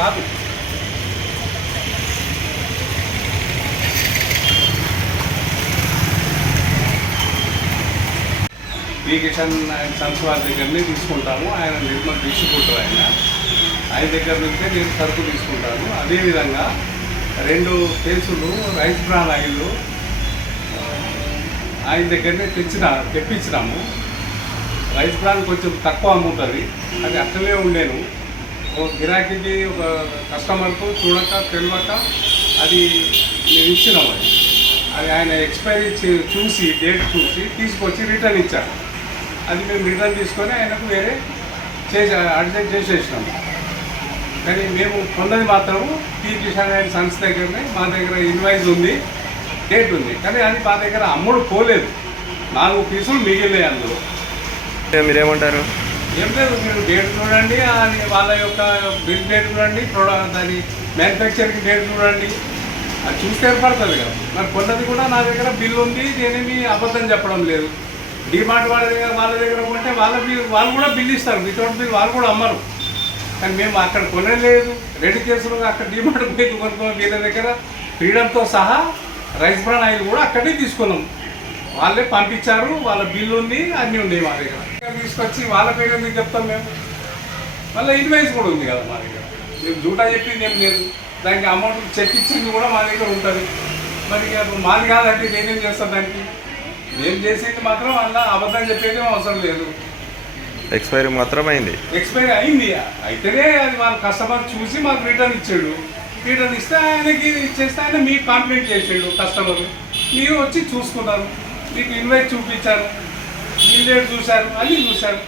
రాదు. P Kishan Sons వారి దగ్గరనే తీసుకుంటాము. ఆయన నిర్మల్ డిస్ట్రిబ్యూటర్. ఆయన దగ్గర నుంచే నేను సరుకు తీసుకుంటాను. అదేవిధంగా 2 కేసులు రైస్ బ్రాన్ ఆయిల్ ఆయన దగ్గరనే తెప్పించినాము. రైస్ బ్రాన్ కొంచెం తక్కువ అమ్ముతుంది, అది అట్లనే ఉండేను. ఒక గిరాకీకి ఒక కస్టమర్కు చూడక తెలియక అది మేము ఇచ్చినాము. అది ఆయన ఎక్స్పైరీ చూసి డేట్ చూసి తీసుకొచ్చి రిటర్న్ ఇచ్చారు. అది మేము రిటర్న్ తీసుకొని ఆయనకు వేరే అడ్జస్ట్ చేసేసినాము. కానీ మేము కొన్నది మాత్రము పి కిషన్ అండ్ సన్స్ దగ్గరనే. మా దగ్గర ఇన్వాయిస్ ఉంది, డేట్ ఉంది, కానీ అది మా దగ్గర అమ్ముడు పోలేదు. 4 పీసులు మిగిలినాయి అందులో. మీరేమంటారు? ఏం లేదు, మీరు డేట్ చూడండి, అది వాళ్ళ యొక్క బిల్ డేట్ చూడండి, దాని మ్యానుఫ్యాక్చరింగ్ డేట్ చూడండి, అది చూస్తే ఏర్పడుతుంది కదా. మరి కొన్నది కూడా నా దగ్గర బిల్ ఉంది, నేనేమి అబద్ధం చెప్పడం లేదు. డిమార్ట్ వాళ్ళ దగ్గర కొంటే వాళ్ళు కూడా బిల్ ఇస్తారు, వితౌట్ బిల్ వాళ్ళు కూడా అమ్మరు. కానీ మేము అక్కడ కొనలేదు. 2 కేసులు అక్కడ డిమార్ట్ పోయి కొనుక్కున్నాం. వీళ్ళ దగ్గర ఫ్రీడమ్తో సహా రైస్ బ్రాన్ ఆయిల్ కూడా అక్కడే తీసుకున్నాం. వాళ్ళే పంపించారు, వాళ్ళ బిల్లు ఉంది, అన్నీ ఉన్నాయి మా దగ్గర. తీసుకొచ్చి వాళ్ళ పేరు ఎందుకు చెప్తాం మేము? మళ్ళీ ఇన్వాయిస్ కూడా ఉంది కదా మా దగ్గర. మేము జూటా చెప్పింది ఏం లేదు, దానికి అమౌంట్ చెక్ ఇచ్చింది కూడా మా దగ్గర ఉంటుంది. మరి మాది కాదంటే నేనేం చేస్తాను దానికి? మేము చేసేది మాత్రం అలా అబద్ధం చెప్పేది అవసరం లేదు. ఎక్స్పైరీ మాత్రం అయింది. ఎక్స్పైరీ అయింది, అయితేనే అది వాళ్ళ కస్టమర్ చూసి మాకు రిటర్న్ ఇచ్చాడు. రిటర్న్ ఇస్తే ఆయనకి ఇచ్చేస్తే ఆయన మీకు కంప్లైంట్ చేసాడు కస్టమర్. మీరు వచ్చి చూసుకున్నారు, మీకు ఇన్వైట్ చూపించారు, బిల్ డేట్ చూశారు, అన్నీ చూశారు.